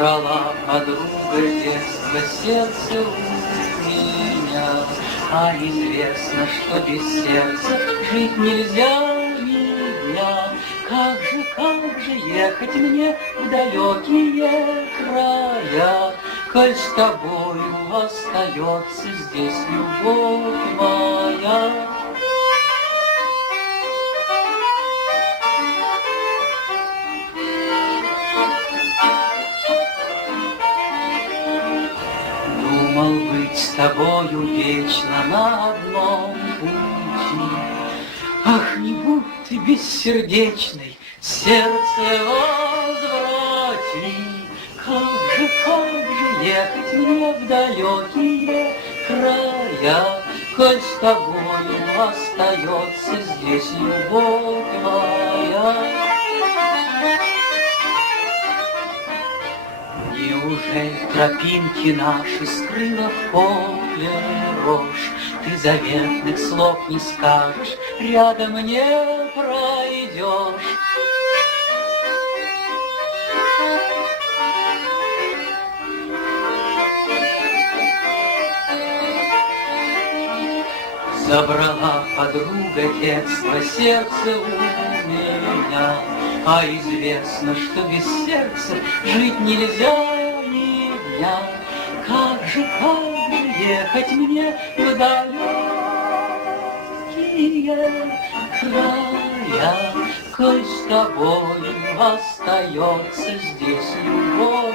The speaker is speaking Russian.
Забрала подруга детства сердце у меня, а известно, что без сердца жить нельзя ни дня. Как же ехать мне в далекие края, коль с тобою остается здесь любовь моя. Думал быть с тобою вечно на одном пути. Ах, не будь ты бессердечной, сердце возврати. Как же ехать мне в далекие края, коль с тобою остается здесь любовь моя. Неужели тропинки наши скрыла в поле рожь? Ты заветных слов не скажешь, рядом не пройдешь. Забрала подруга детства сердце у меня, а известно, что без сердца жить нельзя ни дня. Как же ехать мне в далекие края, коль с тобой остается здесь любовь